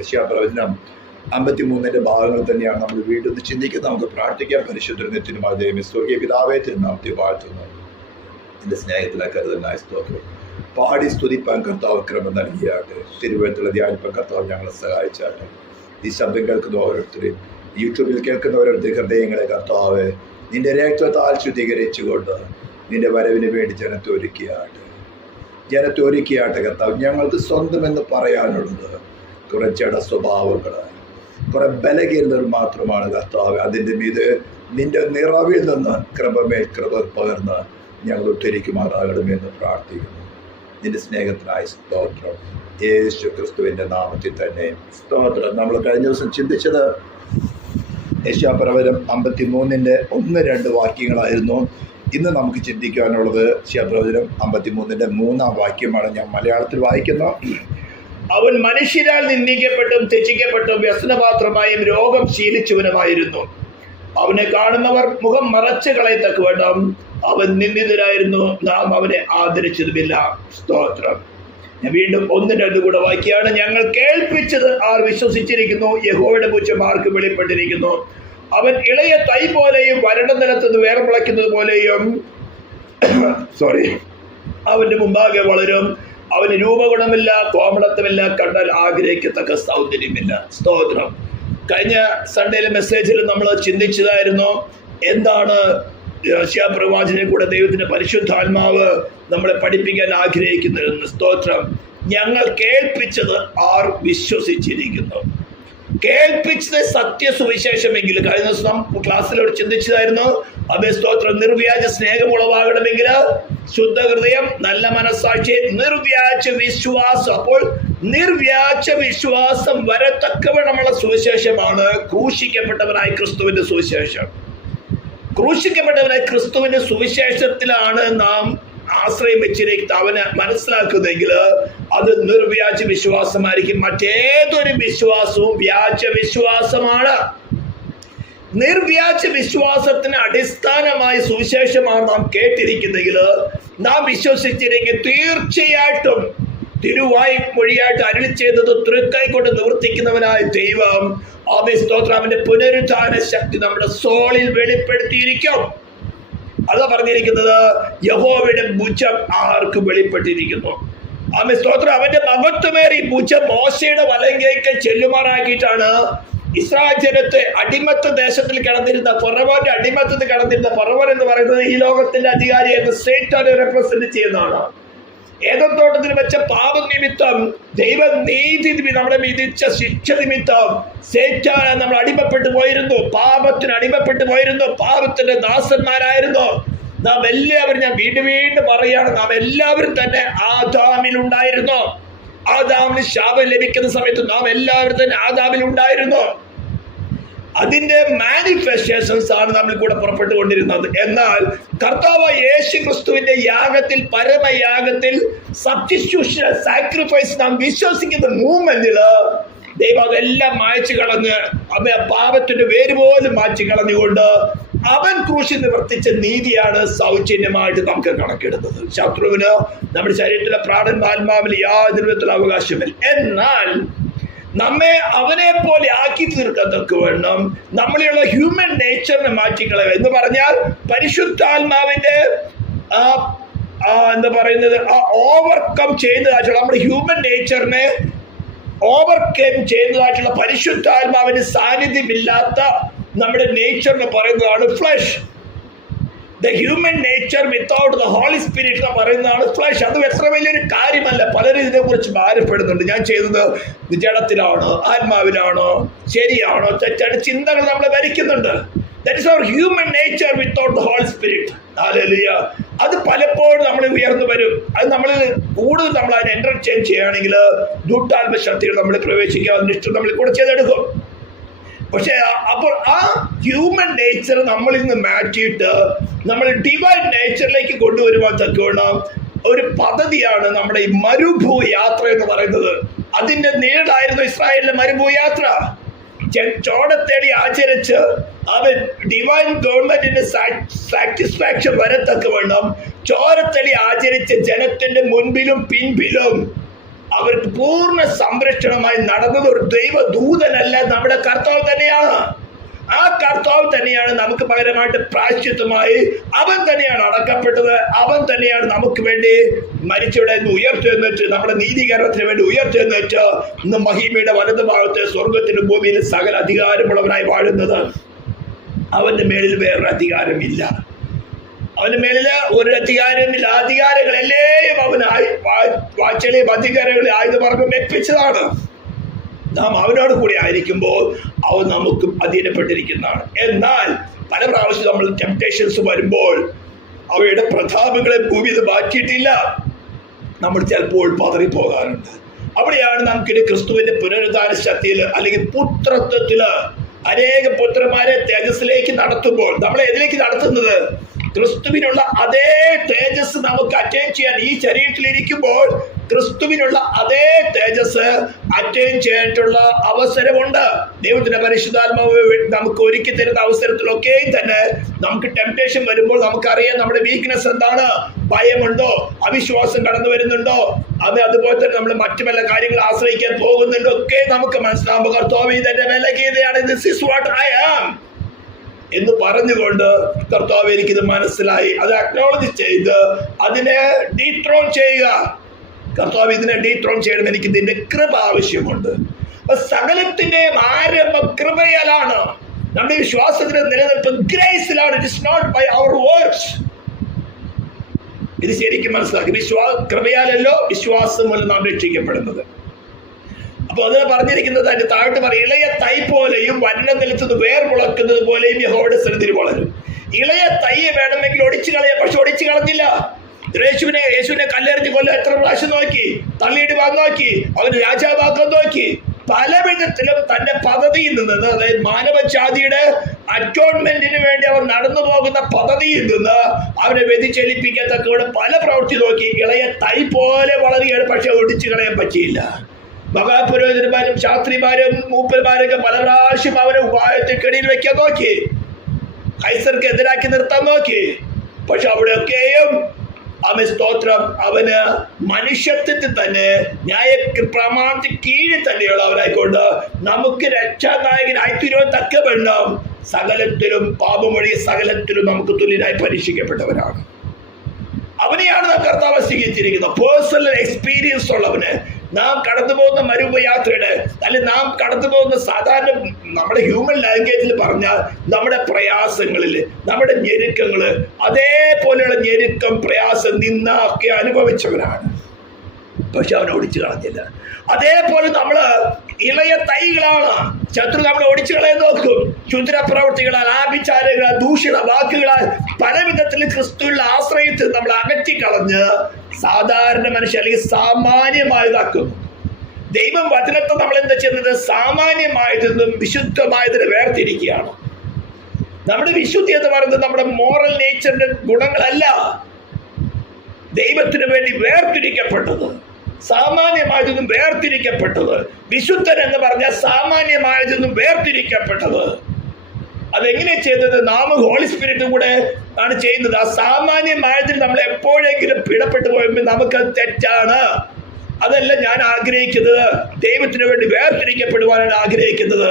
യശയ്യാപ്രവചനം 53 ഭാഗങ്ങൾ തന്നെയാണ് നമ്മൾ വീണ്ടും ചിന്തിക്കുന്നത്. നമുക്ക് പ്രാർത്ഥിക്കാം. പരിശുദ്ധത്തിനും അതേമി സ്വർഗീയ പിതാവേ തിരുനാമത്തെ വാഴ്ത്തുന്നു. എൻ്റെ സ്നേഹത്തിലെ കരുതനായ സ്തോത്രം. പാടി സ്തുതിപ്പാൻ കർത്താവ് ക്രമം നൽകിയാട്ടെ. തിരുവനന്തപുരത്തുള്ള ധ്യാനിപ്പാൻ കർത്താവ് ഞങ്ങളെ സഹായിച്ചാട്ടെ. ഈ ശബ്ദം കേൾക്കുന്ന ഓരോരുത്തരെയും, യൂട്യൂബിൽ കേൾക്കുന്ന ഓരോരുത്തരും ഹൃദയങ്ങളെ കർത്താവ് നിന്റെ രക്തത്താൽ ശുദ്ധീകരിച്ചുകൊണ്ട് നിന്റെ വരവിന് വേണ്ടി ജനത്തെ ഒരുക്കിയാട്ടെ കർത്താവ്. ഞങ്ങൾക്ക് സ്വന്തമെന്ന് പറയാനുള്ളത് കുറെ ജഡ സ്വഭാവങ്ങൾ, കുറെ ബലഹീനതകൾ മാത്രമാണ് കർത്താവ്. അതിൻ്റെ മീത് നിന്റെ നിറവിൽ നിന്ന് ക്രമമേൽ കൃപ പകർന്ന് ഞങ്ങൾ ഉദ്ധരിക്കുമാറാകണമെന്ന് പ്രാർത്ഥിക്കുന്നു. നിന്റെ സ്നേഹത്തിനായി സ്തോത്രം. യേശു ക്രിസ്തുവിൻ്റെ നാമത്തിൽ തന്നെ സ്തോത്രം. നമ്മൾ കഴിഞ്ഞ ദിവസം ചിന്തിച്ചത് യശയ്യാപ്രവചനം 53 1-2 വാക്യങ്ങളായിരുന്നു. ഇന്ന് നമുക്ക് ചിന്തിക്കാനുള്ളത് യശയ്യാപ്രവചനം 53 3-ാം വാക്യമാണ്. ഞാൻ മലയാളത്തിൽ വായിക്കുന്നു. അവൻ മനുഷ്യരാൽ നിന്ദിക്കപ്പെട്ടും തെറ്റിക്കപ്പെട്ടും വ്യസനപാത്രമായും രോഗം ശീലിച്ചവനുമായിരുന്നു. അവനെ കാണുന്നവർ മുഖം മറച്ചു കളയത്തക്കവണ്ണം അവൻ നിന്ദിതനായിരുന്നു. നാം അവനെ ആദരിച്ചതുമില്ല. സ്തോത്രം. ഞാൻ വീണ്ടും 1-2 കൂടെ വാക്യാണ്. ഞങ്ങൾ കേൾപ്പിച്ചത് ആർ വിശ്വസിച്ചിരിക്കുന്നു? യഹോവയുടെ പുച്ഛം ആർക്ക് വെളിപ്പെട്ടിരിക്കുന്നു? അവൻ ഇളയ തൈ പോലെയും വരണ്ട നിലത്തുനിന്ന് വേർ മുളയ്ക്കുന്നത് പോലെയും അവന്റെ മുമ്പാകെ വളരും. അവന് രൂപഗുണമില്ല, കോമളത്വമില്ല, കണ്ടാൽ ആഗ്രഹിക്കത്തക്ക സൗന്ദര്യമില്ല. സ്തോത്രം. കഴിഞ്ഞ സൺഡേയിലെ മെസ്സേജിൽ നമ്മൾ ചിന്തിച്ചതായിരുന്നു എന്താണ് യശയ്യാപ്രവാചകനിൽ കൂടെ ദൈവത്തിന്റെ പരിശുദ്ധാത്മാവ് നമ്മളെ പഠിപ്പിക്കാൻ ആഗ്രഹിക്കുന്നതെന്ന്. സ്തോത്രം. ഞങ്ങൾ കേൾപ്പിച്ചത് ആർ വിശ്വസിച്ചിരിക്കുന്നു. കേൾപ്പിച്ചത് സത്യസുവിശേഷമെങ്കിൽ, കഴിഞ്ഞ ദിവസം ക്ലാസ്സിലോട് ചിന്തിച്ചതായിരുന്നു. അതേ സ്തോത്രം. നിർവ്യാജ സ്നേഹം ഉളവാകണമെങ്കിൽ ശുദ്ധ ഹൃദയം, നല്ല മനസ്സാക്ഷി, നിർവ്യാജ വിശ്വാസം. അപ്പോൾ നിർവ്യാജ വിശ്വാസം വരത്തക്കവണ്ണമുള്ള സുവിശേഷമാണ് ക്രൂശിക്കപ്പെട്ടവനായ ക്രിസ്തുവിന്റെ സുവിശേഷം. ക്രൂശിക്കപ്പെട്ടവനായ ക്രിസ്തുവിന്റെ സുവിശേഷത്തിലാണ് നാം ആശ്രയം വെച്ചിരിക്കുന്നത്. അവനെ മനസ്സിലാക്കുന്നെങ്കിൽ അത് നിർവ്യാജ വിശ്വാസമായിരിക്കും. മറ്റേതൊരു വിശ്വാസവും വ്യാജ വിശ്വാസമാണ്. നിർവ്യാജ വിശ്വാസത്തിന് അടിസ്ഥാനമായ സുവിശേഷമാണ് നാം കേട്ടിരിക്കുന്നെങ്കിൽ, നാം വിശ്വസിച്ചിരിക്കും, തീർച്ചയായിട്ടും തിരുവായി മൊഴിയായിട്ട് അരുളി ചെയ്തത് തൃക്കൈ കൊണ്ട് നിവർത്തിക്കുന്നവനായ ദൈവം ആമേ സ്തോത്രം അവന്റെ പുനരുദ്ധാന ശക്തി നമ്മുടെ സോളിൽ വെളിപ്പെടുത്തിയിരിക്കും. അതാ പറഞ്ഞിരിക്കുന്നത്, യഹോവയുടെ ഭുജം ആർക്ക് വെളിപ്പെട്ടിരിക്കുന്നു? ആമേ സ്തോത്രം. അവന്റെ മഹത്വമേറിയ ഭുജം മോശയുടെ വലങ്കയ്ക്ക് ചെല്ലുമാറാക്കിയിട്ടാണ് ഇസ്രായേൽ ജനത്തെ അടിമത്ത ദേശത്തിൽ കിടന്നിരുന്ന ഫറവോന്റെ അടിമത്തത്തിൽ കിടന്നിരുന്ന ഫറവോൻ എന്ന് പറയുന്നത് ഈ ലോകത്തിന്റെ അധികാരി എന്ന് സേറ്റാനെ റെപ്രസെന്റ് ചെയ്യുന്നതാണ്. ഏദൻ തോട്ടത്തിൽ വെച്ച പാപം നിമിത്തം ദൈവനീതി നമ്മളെ വിധിച്ച ശിക്ഷ നിമിത്തം സേറ്റാൻ നമ്മൾ അടിമപ്പെട്ടു പോയിരുന്നു. പാപത്തിന് അടിമപ്പെട്ടു പോയിരുന്നു. പാപത്തിന്റെ ദാസന്മാരായിരുന്നു നാം എല്ലാവരും. ഞാൻ വീണ്ടും പറയാണ്, നാം എല്ലാവരും തന്നെ ആദാമിൽ ഉണ്ടായിരുന്നു. ആദാമിന് ശാപം ലഭിക്കുന്ന സമയത്ത് നാം എല്ലാവരും തന്നെ ആദാമിൽ ഉണ്ടായിരുന്നു. അതിന്റെ മാനിഫെസ്റ്റേഷൻസ് ആണ് നമ്മൾ കൂടെ പുറപ്പെട്ടുകൊണ്ടിരുന്നത്. എന്നാൽ കർത്താവ് യേശു ക്രിസ്തുവിന്റെ യാഗത്തിൽ, പരമയാഗത്തിൽ, സബ്സ്റ്റിറ്റ്യൂഷണൽ സാക്രിഫൈസ് നാം വിശ്വസിക്കുന്ന മൂവ്മെന്റില് ദൈവം അതെല്ലാം മായ്ച്ചു കളഞ്ഞ് പാപത്തിന്റെ വേര് പോലും മായ്ച്ചു കളഞ്ഞുകൊണ്ട് അവൻ ക്രൂശിൽ നിവർത്തിച്ച നീതിയാണ് സൗജന്യമായിട്ട് നമുക്ക് കണക്കെടുത്തത്. ശത്രുവിന് നമ്മുടെ ശരീരത്തിലെ പ്രാണൻ ആത്മാവിൽ യാതൊരു വിധത്തിലുള്ള അവകാശമില്ല. എന്നാൽ നമ്മെ അവനെ പോലെ ആക്കി തീർക്കത്തക്ക വേണം നമ്മളിലുള്ള ഹ്യൂമൻ നേച്ചറിനെ മാറ്റിക്കളയുക എന്ന് പറഞ്ഞാൽ പരിശുദ്ധാത്മാവിന്റെ എന്താ പറയുന്നത്, ഓവർകം ചെയ്യുന്നതായിട്ടുള്ള നമ്മുടെ ഹ്യൂമൻ നേച്ചറിനെ ഓവർകം ചെയ്യുന്നതായിട്ടുള്ള പരിശുദ്ധാത്മാവിന് സാന്നിധ്യമില്ലാത്ത നമ്മുടെ നേച്ചറിനെ പറയുന്നതാണ് flesh. The human nature without the holy spirit എന്ന് പറയുന്നതാണ് ഫ്ലഷ്. അത് എത്ര വലിയൊരു കാര്യമല്ല. പലരും ഇതിനെക്കുറിച്ച് ഭാരപ്പെടുന്നുണ്ട്. ഞാൻ ചെയ്തത് ജഡത്തിലാണോ ആത്മാവിലാണോ, ശരിയാണോ തെറ്റാണ് ചിന്തകൾ നമ്മളെ ഭരിക്കുന്നുണ്ട്. That is our human nature without the holy spirit. Hallelujah. അത് പലപ്പോഴും നമ്മൾ ഉയർന്നു വരും. അത് നമ്മൾ കൂടുതൽ നമ്മൾ അതിനെ എന്റർടൈൻ ചെയ്യുകയാണെങ്കിൽ ദുട്ടാത്മ ശക്തികൾ നമ്മൾ പ്രവേശിക്കുക, അതിന് ഇഷ്ടം നമ്മൾ കൂടെ ചെയ്തെടുക്കും. പക്ഷെ അപ്പോൾ ആ ഹ്യൂമൻ നേച്ചർ നമ്മളിൽ നിന്ന് മാറ്റിയിട്ട് നമ്മൾ ഡിവൈൻ നേച്ചറിലേക്ക് കൊണ്ടുവരുവാൻ തക്കവണ്ണം ഒരു പദ്ധതിയാണ് നമ്മുടെ ഈ മരുഭൂ യാത്ര എന്ന് പറയുന്നത്. അതിന്റെ നീളായിരുന്നു ഇസ്രായേലിലെ മരുഭൂ യാത്ര. ചോടത്തേടി ആചരിച്ച് അവൻ ഡിവൈൻ ഗവൺമെന്റിന്റെ സാറ്റിസ്ഫാക്ഷൻ വരത്തക്കവണ്ണം ചോരത്തടി ആചരിച്ച ജനത്തിന്റെ മുൻപിലും പിൻപിലും അവർക്ക് പൂർണ്ണ സംരക്ഷണമായി നടന്നത് ഒരു ദൈവദൂതനല്ല, നമ്മുടെ കർത്താവ് തന്നെയാണ്. ആ കർത്താവ് തന്നെയാണ് നമുക്ക് പകരമായിട്ട് പ്രായശ്ചിത്തമായി അവൻ തന്നെയാണ് അടക്കപ്പെട്ടത്. അവൻ തന്നെയാണ് നമുക്ക് വേണ്ടി മരിച്ചവിടെ നിന്ന് ഉയർത്തെഴുന്നേറ്റ് നമ്മുടെ നീതീകരണത്തിന് വേണ്ടി ഉയർത്തെഴുന്നേറ്റ് ഇന്ന് മഹിമയുടെ വലതുഭാഗത്തെ സ്വർഗത്തിലും ഭൂമിയിലും സകല അധികാരമുള്ളവനായി വാഴുന്നത്. അവന്റെ മേളിൽ വേറൊരു അധികാരമില്ല. അവന്റെ മേളില് ഒരു അധികാരമില്ല. അധികാരങ്ങളെല്ലാം അവനായി വാഴ്ചകളെയും അധികാരങ്ങളെ ആയുധമാർഗം വെപ്പിച്ചതാണ്. നാം അവനോട് കൂടി ആയിരിക്കുമ്പോൾ അവൻ നമുക്കും അധീനപ്പെട്ടിരിക്കുന്നതാണ്. എന്നാൽ പല പ്രാവശ്യം നമ്മൾ ടെംപ്റ്റേഷൻസ് വരുമ്പോൾ അവയുടെ പ്രതാപങ്ങളെ ഭൂമിയിൽ മാറ്റിയിട്ടില്ല. നമ്മൾ ചിലപ്പോൾ പതറിപ്പോകാറുണ്ട്. അവിടെയാണ് നമുക്കിത് ക്രിസ്തുവിന്റെ പുനരുദ്ധാന ശക്തിയിൽ അല്ലെങ്കിൽ പുത്രത്വത്തില് അനേക പുത്രന്മാരെ തേജസ്സിലേക്ക് നടത്തുമ്പോൾ നമ്മളെ എതിലേക്ക് നടത്തുന്നത് ക്രിസ്തുവിനുള്ള അതേ തേജസ് നമുക്ക് അറ്റൈൻ ചെയ്യാൻ ഈ ശരീരത്തിലിരിക്കുമ്പോൾ ക്രിസ്തുവിനുള്ള അതേ തേജസ് അറ്റൈൻ ചെയ്യാനുള്ള അവസരമുണ്ട്. ദൈവത്തിന്റെ പരിശുദ്ധാത്മാവ് നമുക്ക് ഒരുക്കി തരുന്ന അവസരത്തിലൊക്കെയും തന്നെ നമുക്ക് ടെംപ്റ്റേഷൻ വരുമ്പോൾ നമുക്കറിയാം നമ്മുടെ വീക്ക്നെസ് എന്താണ്. ഭയമുണ്ടോ, അവിശ്വാസം കടന്നു വരുന്നുണ്ടോ, അതുപോലെ തന്നെ നമ്മൾ മറ്റു പല കാര്യങ്ങൾ ആശ്രയിക്കാൻ പോകുന്നുണ്ടോ ഒക്കെ നമുക്ക് മനസ്സിലാകുമ്പോൾ കർത്താവ് ഇതെന്റെ വിലകീതയാണ്, this is what I am എന്ന് പറഞ്ഞുകൊണ്ട് കർത്താവ് എനിക്കിത് മനസ്സിലായി, അത് അക്നോളജ് ചെയ്ത് അതിനെ ഡീത്രോൺ ചെയ്യുക. കർത്താവ് ഇതിനെ ഡീത്രോൺ ചെയ്യണം, എനിക്ക് ഇതിന്റെ കൃപ ആവശ്യമുണ്ട്. അപ്പൊ സകലത്തിന്റെയും ആരംഭം കൃപയാലാണ്. നമ്മുടെ വിശ്വാസത്തിന്റെ നിലനിൽപ്പ് ഗ്രേസിലാണ്. It is not by our works. ഇത് ശരിക്കും മനസ്സിലാക്കി. കൃപയാലല്ലോ വിശ്വാസം മൂലം നാം രക്ഷിക്കപ്പെടുന്നത്. അപ്പൊ അതിനെ പറഞ്ഞിരിക്കുന്നത് അതിന്റെ താഴോട്ട് പറയും, ഇളയ തൈ പോലെയും വന്ന നിലത്തത് വേർ മുളക്കുന്നത് പോലെയും യഹോവയുടെ സന്നിധിയിൽ വളരും. ഇളയ തൈയെ വേണമെങ്കിൽ ഒടിച്ചു കളയാം, പക്ഷെ ഒടിച്ചു കളഞ്ഞില്ല. യേശുവിനെ കല്ലെറിഞ്ഞ് കൊല്ലം എത്ര പ്രാവശ്യം നോക്കി, തള്ളിയിടുവാൻ നോക്കി, അവന് രാജാവാക്കാൻ നോക്കി. പല വിധത്തിലും തന്റെ പദ്ധതിയിൽ നിന്ന്, അതായത് മാനവജാതിയുടെ അറ്റോൺമെന്റിന് വേണ്ടി അവർ നടന്നു പോകുന്ന പദ്ധതിയിൽ നിന്ന് അവരെ വ്യതിചലിപ്പിക്കത്തക്കവിടെ പല പ്രവൃത്തി നോക്കി. ഇളയ തൈ പോലെ വളരുകയാണ്, പക്ഷെ ഒടിച്ചു കളയാൻ പറ്റിയില്ല. മഹാപുരോഹിതന്മാരും ശാസ്ത്രിമാരും മൂപ്പന്മാരൊക്കെ പല പ്രാവശ്യം അവനെ ഉപായത്തിൽ കെടിയിൽ വെക്കാൻ നോക്കി, കൈസർക്ക് എതിരാക്കി നിർത്താൻ നോക്കി. പക്ഷെ അവിടെയൊക്കെയും സ്തോത്രം, അവന് മനുഷ്യത്വത്തിൽ തന്നെ ന്യായ പ്രമാണത്തിൽ കീഴിൽ തന്നെയുള്ളവരായിക്കൊണ്ട് നമുക്ക് രക്ഷാനായകനായിത്തീരുവാൻ തക്കവണ്ണം സകലത്തിലും പാപമൊഴി സകലത്തിലും നമുക്ക് തുല്യനായി പരീക്ഷിക്കപ്പെട്ടവരാണ്. അവനെയാണ് നാം കർത്താവ് സ്വീകരിച്ചിരിക്കുന്നത്. പേഴ്സണൽ എക്സ്പീരിയൻസ് ഉള്ളവന് നാം കടന്നു പോകുന്ന മരുഭയാത്രയുടെ അല്ലെങ്കിൽ നാം കടന്നു പോകുന്ന സാധാരണ നമ്മുടെ ഹ്യൂമൻ ലാംഗ്വേജിൽ പറഞ്ഞാൽ നമ്മുടെ പ്രയാസങ്ങളിൽ, നമ്മുടെ ഞെരുക്കങ്ങള്, അതേപോലെയുള്ള ഞെരുക്കം, പ്രയാസം, നിന്ന ഒക്കെ അനുഭവിച്ചവരാണ്. പക്ഷെ അവനെ ഓടിച്ചു കളഞ്ഞില്ല. അതേപോലെ നമ്മള് ഇളയ തൈകളാണ്. ശത്രു നമ്മളെ ഓടിച്ചു കളയാൻ നോക്കും. ക്ഷുദ്രപ്രവൃത്തികളാൽ, ആഭിചാരങ്ങളാൽ, ദൂഷിത വാക്കുകളാൽ, പല വിധത്തിൽ ക്രിസ്തുവിൽ ആശ്രയത്തിൽ നമ്മൾ അകറ്റിക്കളഞ്ഞ് സാധാരണ മനുഷ്യ അല്ലെങ്കിൽ സാമാന്യമായതാക്കുന്നു. ദൈവം വചനത്തെ നമ്മൾ എന്താ ചെയ്യുന്നത്? സാമാന്യമായതെന്നും വിശുദ്ധമായതിനെ വേർതിരിക്കുകയാണ്. നമ്മുടെ വിശുദ്ധി എന്ന് പറയുന്നത് നമ്മുടെ മോറൽ നേച്ചറിന്റെ ഗുണങ്ങളല്ല, ദൈവത്തിന് വേണ്ടി വേർതിരിക്കപ്പെട്ടത്, സാമാന്യമായതൊന്നും വേർതിരിക്കപ്പെട്ടത്. വിശുദ്ധൻ എന്ന് പറഞ്ഞാൽ സാമാന്യമായതൊന്നും വേർതിരിക്കപ്പെട്ടത്. അതെങ്ങനെ ചെയ്തത്? നാം ഹോളി സ്പിരിറ്റും കൂടെ ആണ് ചെയ്യുന്നത്. ആ സാമാന്യമായതിൽ നമ്മൾ എപ്പോഴെങ്കിലും പിടപ്പെട്ടു പോയപ്പോൾ നമുക്കത് തെറ്റാണ്. അതല്ല ഞാൻ ആഗ്രഹിക്കുന്നത്. ദൈവത്തിന് വേണ്ടി വേർതിരിക്കപ്പെടുവാനാണ് ആഗ്രഹിക്കുന്നത്.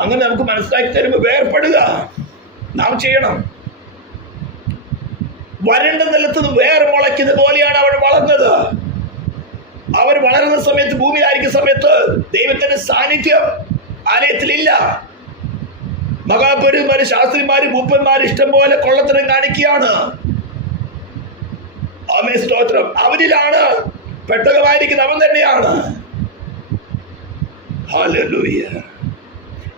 അങ്ങനെ നമുക്ക് മനസ്സിലാക്കി തരുമ്പോൾ വേർപ്പെടുക നാം ചെയ്യണം. വരണ്ട നിലത്ത് വേർ മുളയ്ക്കുന്നത് പോലെയാണ് അവൻ വളർന്നത്. അവർ വളരുന്ന സമയത്ത്, ഭൂമിയിലായിരിക്കുന്ന സമയത്ത് ദൈവത്തിന്റെ സാന്നിധ്യം ആലയത്തിലില്ല. മഹാപുരോഹിതന്മാര്, ശാസ്ത്രിമാര്, മൂപ്പന്മാര് ഇഷ്ടം പോലെ കൊള്ളത്തരം കാണിക്കുകയാണ്. ആമേൻ, സ്തോത്രം. അവരിലാണ് പെട്ടകമായിരിക്കുന്നത്, അവൻ തന്നെയാണ്. ഹല്ലേലൂയ.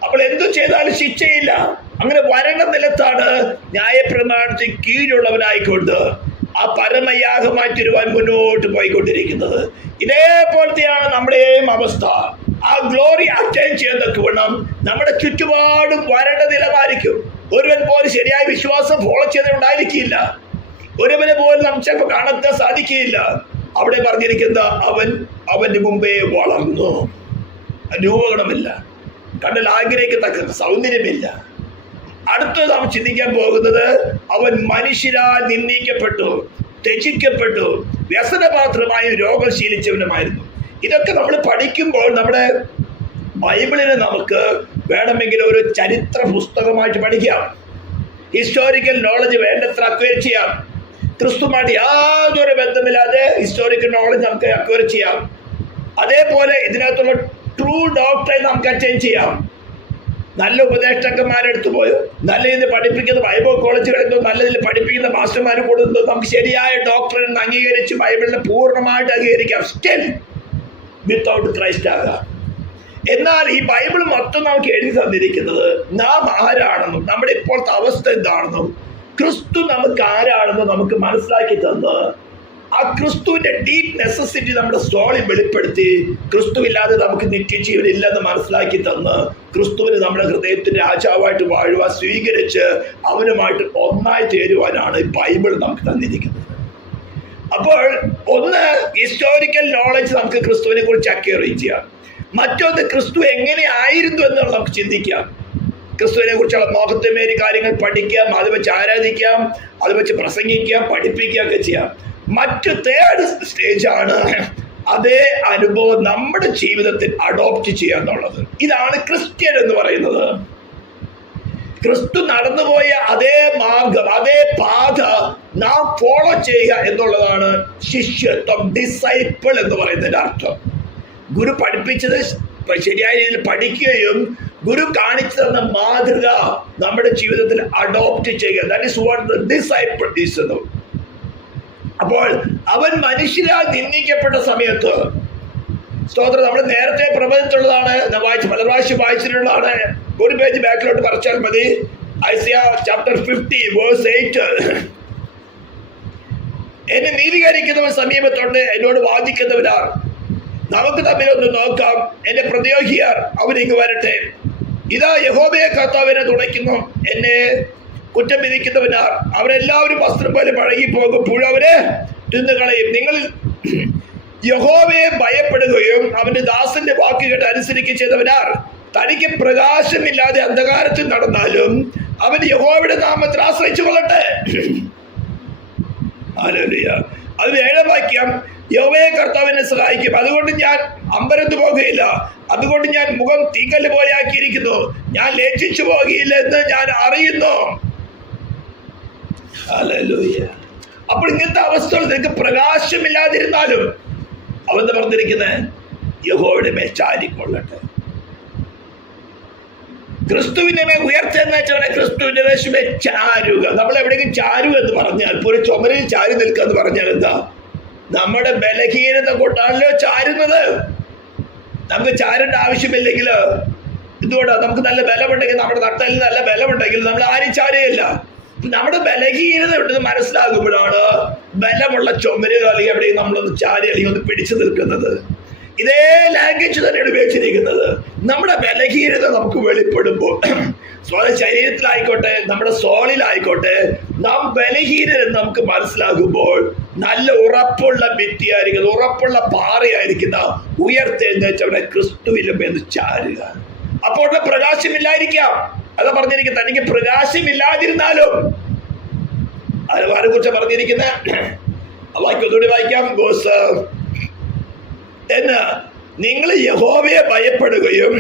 അപ്പോൾ എന്തു ചെയ്താലും ശിക്ഷയില്ല. അങ്ങനെ വരണ നിലത്താണ് ന്യായപ്രമാണത്തിൽ കീഴുള്ളവനായിക്കൊണ്ട് ആ പരമയാഗമായി തീരുവാൻ മുന്നോട്ട് പോയിക്കൊണ്ടിരിക്കുന്നത്. ഇതേപോലത്തെയാണ് നമ്മുടെയും അവസ്ഥ. ആ ഗ്ലോറി അറ്റൈൻ ചെയ്തൊക്കെ വേണം. നമ്മുടെ ചുറ്റുപാടും വരണ്ട നിലമായിരിക്കും. ഒരുവൻ പോലും ശരിയായ വിശ്വാസം ഫോളോ ചെയ്തിട്ടുണ്ടായിരിക്കില്ല. ഒരുവനെ പോലും നമുക്ക് ചിലപ്പോൾ കാണാൻ സാധിക്കുകയില്ല. അവിടെ പറഞ്ഞിരിക്കുന്ന അവന്റെ മുമ്പേ വളർന്നു. രൂപഗുണമില്ല, കണ്ടാൽ ആഗ്രഹിക്കത്തക്ക സൗന്ദര്യമില്ല. അടുത്തത് നാം ചിന്തിക്കാൻ പോകുന്നത്, അവൻ മനുഷ്യരാൽ നിന്ദിക്കപ്പെട്ടു, ത്യജിക്കപ്പെട്ടു, വ്യസനപാത്രമായി രോഗം ശീലിച്ചവനുമായിരുന്നു. ഇതൊക്കെ നമ്മൾ പഠിക്കുമ്പോൾ നമ്മുടെ ബൈബിളിനെ നമുക്ക് വേണമെങ്കിൽ ഒരു ചരിത്ര പുസ്തകമായിട്ട് പഠിക്കാം. ഹിസ്റ്റോറിക്കൽ നോളജ് വേണ്ടത്ര അക്വയർ ചെയ്യാം. ക്രിസ്തുമായിട്ട് യാതൊരു ബന്ധമില്ലാതെ ഹിസ്റ്റോറിക്കൽ നോളജ് നമുക്ക് അക്വയർ ചെയ്യാം. അതേപോലെ ഇതിനകത്തുള്ള ട്രൂ ഡോക്ടറെ നമുക്ക് അറ്റൻഡ് ചെയ്യാം. നല്ല ഉപദേഷ്ടാക്കന്മാരെടുത്ത് പോയോ, നല്ല രീതിയിൽ പഠിപ്പിക്കുന്ന ബൈബിൾ കോളേജുകളെന്തോ നല്ല രീതിയിൽ പഠിപ്പിക്കുന്ന മാസ്റ്റർമാരെ കൊടുത്തോ നമുക്ക് ശരിയായ ഡോക്ടറെ അംഗീകരിച്ച് ബൈബിളിനെ പൂർണ്ണമായിട്ട് അംഗീകരിക്കാം. സ്റ്റിൽ വിത്തൗട്ട് ക്രൈസ്റ്റ് ആകാം. എന്നാൽ ഈ ബൈബിൾ മൊത്തം നമുക്ക് എഴുതി തന്നിരിക്കുന്നത് നാം ആരാണെന്നും നമ്മുടെ ഇപ്പോഴത്തെ അവസ്ഥ എന്താണെന്നും ക്രിസ്തു നമുക്ക് ആരാണെന്നും നമുക്ക് മനസ്സിലാക്കി തന്ന് ആ ക്രിസ്തുവിന്റെ ഡീപ് നെസസിറ്റി നമ്മുടെ സോളിൽ വെളിപ്പെടുത്തി ക്രിസ്തുവില്ലാതെ നമുക്ക് നിത്യജീവൻ ഇല്ലെന്ന് മനസ്സിലാക്കി തന്ന് ക്രിസ്തുവിന് നമ്മുടെ ഹൃദയത്തിന്റെ രാജാവായിട്ട് വാഴുവാൻ സ്വീകരിച്ച് അവനുമായിട്ട് ഒന്നായി ചേരുവാനാണ് ഈ ബൈബിൾ നമുക്ക് തന്നിരിക്കുന്നത്. അപ്പോൾ ഒന്ന്, ഹിസ്റ്റോറിക്കൽ നോളജ് നമുക്ക് ക്രിസ്തുവിനെ കുറിച്ച് അക്വയർ ചെയ്യാം. മറ്റൊന്ന്, ക്രിസ്തു എങ്ങനെ ആയിരുന്നു എന്നുള്ളത് നമുക്ക് ചിന്തിക്കാം. ക്രിസ്തുവിനെ കുറിച്ചുള്ള മഹത്വമേറിയ കാര്യങ്ങൾ പഠിക്കാം, അത് വെച്ച് ആരാധിക്കാം, അത് വെച്ച് പ്രസംഗിക്കാം, പഠിപ്പിക്കുകയൊക്കെ ചെയ്യാം. മറ്റു തേർഡ് സ്റ്റേജാണ് അതേ അനുഭവം നമ്മുടെ ജീവിതത്തിൽ അഡോപ്റ്റ് ചെയ്യുക എന്നുള്ളത്. ഇതാണ് ക്രിസ്ത്യൻ എന്ന് പറയുന്നത്. ക്രിസ്തു നടന്നുപോയ അതേ മാർഗം, അതേ പാത നാം ഫോളോ ചെയ്യുക എന്നുള്ളതാണ് ശിഷ്യത്വം, ഡിസൈപ്പിൾ എന്ന് പറയുന്നതിന്റെ അർത്ഥം. ഗുരു പഠിപ്പിച്ചത് ശരിയായ രീതിയിൽ പഠിക്കുകയും ഗുരു കാണിച്ചു തന്ന മാതൃക നമ്മുടെ ജീവിതത്തിൽ അഡോപ്റ്റ് ചെയ്യുക. That is what the disciple is എന്ന്. അപ്പോൾ അവൻ മനുഷ്യരാൽ നിന്ദിക്കപ്പെട്ട സമയത്ത്, സ്തോത്രം, നമ്മൾ നേരത്തെ പ്രവചിച്ചിട്ടുള്ളതാണ്, പല പ്രാവശ്യം വായിച്ചിട്ടുള്ളതാണ്. ഒരു പേജ് ബാക്കിലോട്ട് പറിച്ചാൽ മതി. Isaiah chapter 50 verse 8. എന്നെ നീതീകരിക്കുന്നവൻ സമീപത്തുണ്ട്, എന്നോട് വാദിക്കുന്നവരാർ. നമുക്ക് തമ്മിലൊന്ന് നോക്കാം, എന്റെ പ്രതിയോഗിയാർ അവരിങ്ങ് വരട്ടെ. ഇതാ യഹോവയെ കർത്താവിനെ തുണയ്ക്കുന്നു, എന്നെ കുറ്റം വിധിക്കുന്നവനാർ. അവരെല്ലാവരും വസ്ത്രം പോലെ പഴകിപ്പോകും, പുഴ അവരെ തിന്നുകളയും. നിങ്ങൾ യഹോവയെ ഭയപ്പെടുകയും അവന്റെ ദാസന്റെ വാക്ക് കേട്ട് അനുസരിക്കുകയും ചെയ്തവനാർ. തനിക്ക് പ്രകാശമില്ലാതെ അന്ധകാരത്തിൽ നടന്നാലും അവൻ യഹോവയുടെ നാമത്തിൽ ആശ്രയിച്ചു കൊള്ളട്ടെ. ഹല്ലേലൂയ. അതിൽ 7-ാം വാക്യം, യഹോവയെ കർത്താവിനെ സഹായിക്കും, അതുകൊണ്ട് ഞാൻ അമ്പരത്ത് പോകുകയില്ല, അതുകൊണ്ട് ഞാൻ മുഖം തീക്കല്ല് പോലെ ആക്കിയിരിക്കുന്നു, ഞാൻ ലജ്ജിച്ചു പോകുകയില്ല എന്ന് ഞാൻ അറിയുന്നു. ഹല്ലേലൂയ. അപ്പോൾ ഇങ്ങനത്തെ അവസ്ഥകൾ നിനക്ക് പ്രകാശമില്ലാതിരുന്നാലും അവൻ പറഞ്ഞിരിക്കുന്നത് യഹോവയുടെ മേൽ ചാരിക്കൊള്ളട്ടെ. ക്രിസ്തുവിന്റെ മേൽ ഉയർത്തുന്ന വെച്ചവനെ ക്രിസ്തുവിന്റെ മേൽ ചാരുക. നമ്മൾ എവിടെയെങ്കിലും ചാരുക എന്ന് പറഞ്ഞാൽ, ഇപ്പോൾ ഒരു ചുമരിൽ ചാരി നിൽക്കുക എന്ന് പറഞ്ഞാൽ എന്താ? നമ്മുടെ ബലഹീനത കൊണ്ടാണല്ലോ ചാരുന്നത്. നമുക്ക് ചാരേണ്ട ആവശ്യമില്ലെങ്കിൽ എന്തുകൊണ്ടാ? നമുക്ക് നല്ല ബലമുണ്ടെങ്കിൽ, നമ്മുടെ നട്ടലിന് നല്ല ബലമുണ്ടെങ്കിൽ നമ്മൾ ആരും ചാരുകയില്ല. നമ്മുടെ ബലഹീനത ഉണ്ടെന്ന് മനസ്സിലാകുമ്പോഴാണ് ബലമുള്ള ചുമരുകൾ അല്ലെങ്കിൽ എവിടെയും നമ്മളൊന്ന് ചാരി അല്ലെങ്കിൽ ഒന്ന് പിടിച്ചു നിൽക്കുന്നത്. ഇതേ ലാംഗ്വേജ് തന്നെയാണ് ഉപയോഗിച്ചിരിക്കുന്നത്. നമ്മുടെ ബലഹീനത നമുക്ക് വെളിപ്പെടുമ്പോൾ, ശരീരത്തിലായിക്കോട്ടെ നമ്മുടെ സോളിലായിക്കോട്ടെ, നാം ബലഹീനരെന്ന് നമുക്ക് മനസ്സിലാകുമ്പോൾ നല്ല ഉറപ്പുള്ള ഭിത്തിയായിരിക്കുന്ന, ഉറപ്പുള്ള പാറയായിരിക്കുന്ന ഉയർത്തെഴുന്നേറ്റവനെ ക്രിസ്തുവിലും എന്ന് ചാരുക. അപ്പോൾ പ്രകാശമില്ലായിരിക്കാം, അതാ പറഞ്ഞിരിക്കുന്നത്. തനിക്ക് പ്രകാശമില്ലാതിരുന്നാലും ആരെ കുറിച്ച് പറഞ്ഞിരിക്കുന്ന വാക്യത്തോടെ വായിക്കാം. എന്ന് നിങ്ങൾ യഹോവയെ ഭയപ്പെടുകയും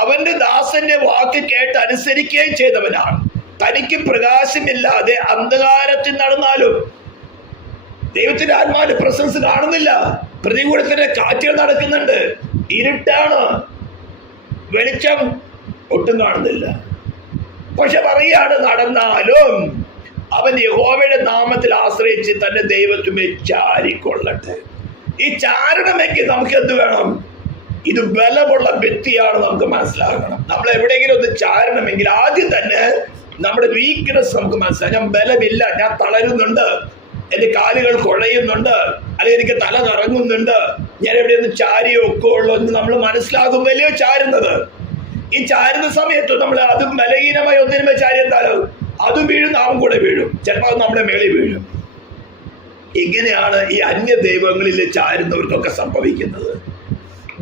അവന്റെ ദാസന്റെ വാക്ക് കേട്ട് അനുസരിക്കുകയും ചെയ്തവനാണ്. തനിക്ക് പ്രകാശമില്ലാതെ അന്ധകാരത്തിൽ നടന്നാലും, ദൈവത്തിന്റെ ആത്മാവിന്റെ പ്രസൻസ് കാണുന്നില്ല, പ്രതികൂലത്തിന്റെ കാറ്റുകൾ നടക്കുന്നുണ്ട്, ഇരുട്ടാണ്, വെളിച്ചം ഒട്ടും കാണുന്നില്ല. പക്ഷെ പറയാണ്, നടന്നാലും അവൻ യഹോവയുടെ നാമത്തിൽ ആശ്രയിച്ച് തന്റെ ദൈവത്തുമേ ചാരിക്കൊള്ളട്ടെ. ഈ ചാരണമെങ്കിൽ നമുക്ക് എന്ത് വേണം? ഇത് ബലമുള്ള വ്യക്തിയാണ് നമുക്ക് മനസ്സിലാക്കണം. നമ്മൾ എവിടെയെങ്കിലും ഒന്ന് ചാരണമെങ്കിൽ ആദ്യം തന്നെ നമ്മുടെ വീക്ക്നെസ് നമുക്ക് മനസ്സിലാക്കാം. ഞാൻ ബലമില്ല, ഞാൻ തളരുന്നുണ്ട്, എന്റെ കാലുകൾ കുഴയുന്നുണ്ട്, അല്ലെങ്കിൽ എനിക്ക് തല കറങ്ങുന്നുണ്ട്, ഞാൻ എവിടെയൊന്ന് ചാരിയോ ഒക്കെ ഉള്ളൂ എന്ന് നമ്മൾ മനസ്സിലാകുമ്പോഴല്ലോ ചാരുന്നത്. ഈ ചാരുന്ന സമയത്ത് നമ്മൾ അതും ബലഹീനമായി ഒന്നിനുമേ ചാരി എന്തായാലും അതും വീഴും, നാം കൂടെ വീഴും, ചിലപ്പോൾ അത് നമ്മുടെ മേളിൽ വീഴും. ഇങ്ങനെയാണ് ഈ അന്യ ദൈവങ്ങളിൽ ചാരുന്നവർക്കൊക്കെ സംഭവിക്കുന്നത്.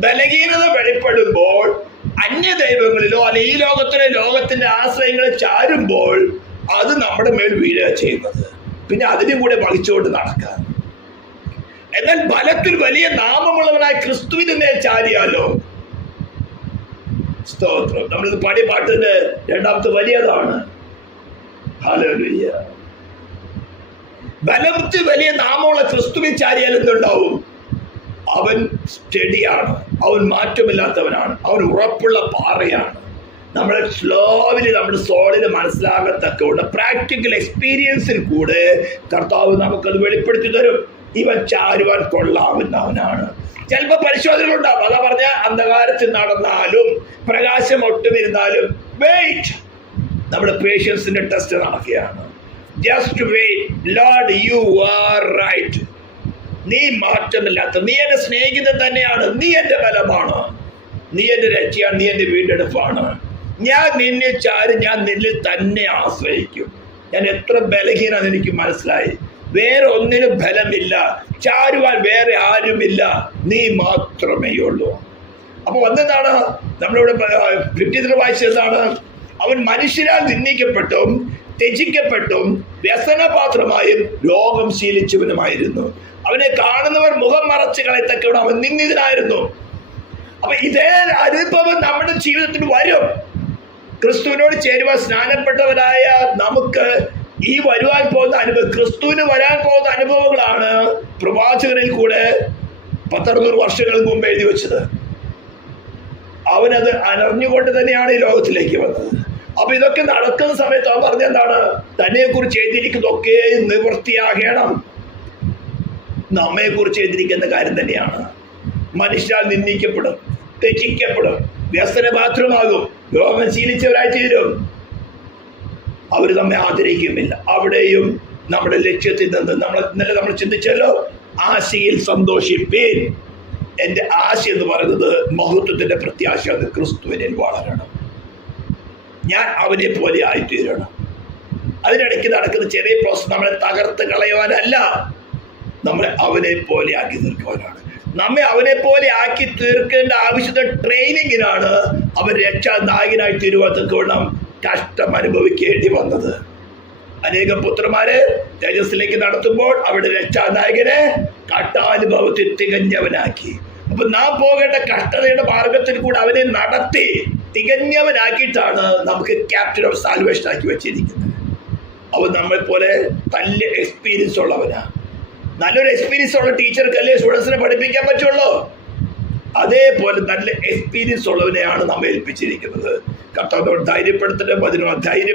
ബലഹീനത വെളിപ്പെടുമ്പോൾ അന്യ ദൈവങ്ങളിലോ അല്ലെ ഈ ലോകത്തിന്റെ ആശ്രയങ്ങളെ ചാരുമ്പോൾ അത് നമ്മുടെ മേൽ വീഴുക ചെയ്യുന്നത്. പിന്നെ അതിനും കൂടെ വഹിച്ചുകൊണ്ട് നടക്കാം. എന്നാൽ ബലത്തിൽ വലിയ നാമമുള്ളവനായ ക്രിസ്തുവിന്റെ മേൽ ചാരിയാലോ. സ്തോത്രം. നമ്മളിത് പാടിയ പാട്ടിന്റെ രണ്ടാമത്തെ വലിയതാണ്. ഹല്ലേലൂയ. ബലത്തിൽ വലിയ നാമമുള്ള ക്രിസ്തുവിൽ ചാരിയാൽ എന്തുണ്ടാവും? അവൻ സ്റ്റഡിയാണ്, അവൻ മാറ്റമില്ലാത്തവനാണ്, അവൻ ഉറപ്പുള്ള പാറയാണ്. നമ്മുടെ സ്ലോവില് നമ്മുടെ സോളിന് മനസ്സിലാകത്തക്കൊണ്ട് പ്രാക്ടിക്കൽ എക്സ്പീരിയൻസിൽ കൂടെ കർത്താവ് നമുക്കത് വെളിപ്പെടുത്തി തരും. ഇവൻ ചാരുവാൻ കൊള്ളാവുന്നവനാണ്. ചിലപ്പോൾ പരിശോധനകളുണ്ടാവും. അതാ പറഞ്ഞ അന്ധകാരത്തിൽ നടന്നാലും പ്രകാശം ഒട്ടുമിരുന്നാലും വെയിറ്റ്. നമ്മുടെ പേഷ്യൻസിന്റെ ടെസ്റ്റ് നടക്കുകയാണ്. Just wait. Lord you are right. നീ മാറ്റമില്ലാത്ത, നീ എന്റെ സ്നേഹിതൻ തന്നെയാണ്, നീ എന്റെ ബലമാണ്, നീ എന്റെ രക്ഷയാണ്, നീ എന്റെ വീണ്ടെടുപ്പാണ്. ഞാൻ നിന്നെ ചാരി, ഞാൻ നിന്നിൽ തന്നെ ആശ്രയിക്കും. ഞാൻ എത്ര ബലഹീനാന്ന് എനിക്ക് മനസ്സിലായി. വേറെ ഒന്നിനും ബലമില്ല, ചാരുവാൻ വേറെ ആരുമില്ല, നീ മാത്രമേ ഉള്ളൂ. അപ്പൊ എന്താണ് നമ്മളിവിടെ 53 വായിച്ചതാണ്? അവൻ മനുഷ്യരാൽ നിന്ദിക്കപ്പെട്ടും ത്യജിക്കപ്പെട്ടും വ്യസനപാത്രമായും രോഗം ശീലിച്ചവനുമായിരുന്നു. അവനെ കാണുന്നവർ മുഖം മറച്ച് കളയത്തക്കവണ്ണം അവൻ നിന്ദിതനായിരുന്നു. അപ്പൊ ഇതേ അനുഭവം നമ്മുടെ ജീവിതത്തിൽ വരും. ക്രിസ്തുവിനോട് ചേരുവാൻ സ്നാനപ്പെട്ടവരായ നമുക്ക് ഈ വരുവാൻ പോകുന്ന അനുഭവം, ക്രിസ്തുവിന് വരാൻ പോകുന്ന അനുഭവങ്ങളാണ് പ്രവാചകനിൽ കൂടെ 160 വർഷങ്ങൾക്ക് മുമ്പ് എഴുതി വെച്ചത്. അവനത് അറിഞ്ഞുകൊണ്ട് തന്നെയാണ് ഈ ലോകത്തിലേക്ക് വന്നത്. അപ്പൊ ഇതൊക്കെ നടക്കുന്ന സമയത്ത് അവൻ പറഞ്ഞ എന്താണ്? തന്നെ കുറിച്ച് എഴുതിയിരിക്കുന്നതൊക്കെ നിവൃത്തിയാകണം. നമ്മെ കുറിച്ച് എഴുതിയിരിക്കുന്ന കാര്യം തന്നെയാണ്. മനുഷ്യരാൽ നിന്ദിക്കപ്പെടും, ത്യജിക്കപ്പെടും, വ്യസനപാത്രമാകും, രോഗം ശീലിച്ചവരായി തീരും, അവർ നമ്മെ ആദരിക്കുമില്ല. അവിടെയും നമ്മുടെ ലക്ഷ്യത്തിൽ നിന്ന് ഇന്നലെ നമ്മൾ ചിന്തിച്ചല്ലോ, ആശയിൽ സന്തോഷിപ്പീൻ. എൻ്റെ ആശ എന്ന് പറയുന്നത് മഹത്വത്തിന്റെ പ്രത്യാശ. അത് ക്രിസ്തുവിനിൽ വളരണം, ഞാൻ അവനെ പോലെ ആയിത്തീരണം. അതിനിടയ്ക്ക് നടക്കുന്ന ചെറിയ പ്രോസസ് നമ്മളെ തകർത്ത് കളയുവാനല്ല, നമ്മളെ അവനെ പോലെ ആക്കി തീർക്കുവാനാണ്. നമ്മെ അവനെ പോലെ ആക്കി തീർക്കേണ്ട ആവശ്യത്തെ ട്രെയിനിങ്ങിനാണ് അവൻ രക്ഷാ നായകനായി തീരുവാത്തക്കവണ്ണം കഷ്ടം അനുഭവിക്കേണ്ടി വന്നത്. അനേകം പുത്രന്മാരെ തേജസ്സിലേക്ക് നടത്തുമ്പോൾ അവിടെ രക്ഷാനായകനെ കഷ്ടാനുഭവത്തിൽ തികഞ്ഞവനാക്കി. അപ്പൊ നാം പോകേണ്ട കഷ്ടതയുടെ മാർഗത്തിൽ കൂടെ അവനെ നടത്തി തികഞ്ഞവനാക്കിയിട്ടാണ് നമുക്ക് ക്യാപ്റ്റൻ ഓഫ് സാൽവേഷൻ ആക്കി വെച്ചിരിക്കുന്നത്. അവൻ നമ്മളെ പോലെ നല്ല എക്സ്പീരിയൻസ് ഉള്ളവനാ. നല്ലൊരു എക്സ്പീരിയൻസ് ഉള്ള ടീച്ചർക്കല്ലേ സ്റ്റുഡൻസിനെ പഠിപ്പിക്കാൻ പറ്റുള്ളൂ. അതേപോലെ നല്ല എക്സ്പീരിയൻസ് ഉള്ളവനെയാണ് നമ്മെ ഏൽപ്പിച്ചിരിക്കുന്നത്. കർത്താവ് ധൈര്യപ്പെടുത്തട്ടെ. 11 ധൈര്യം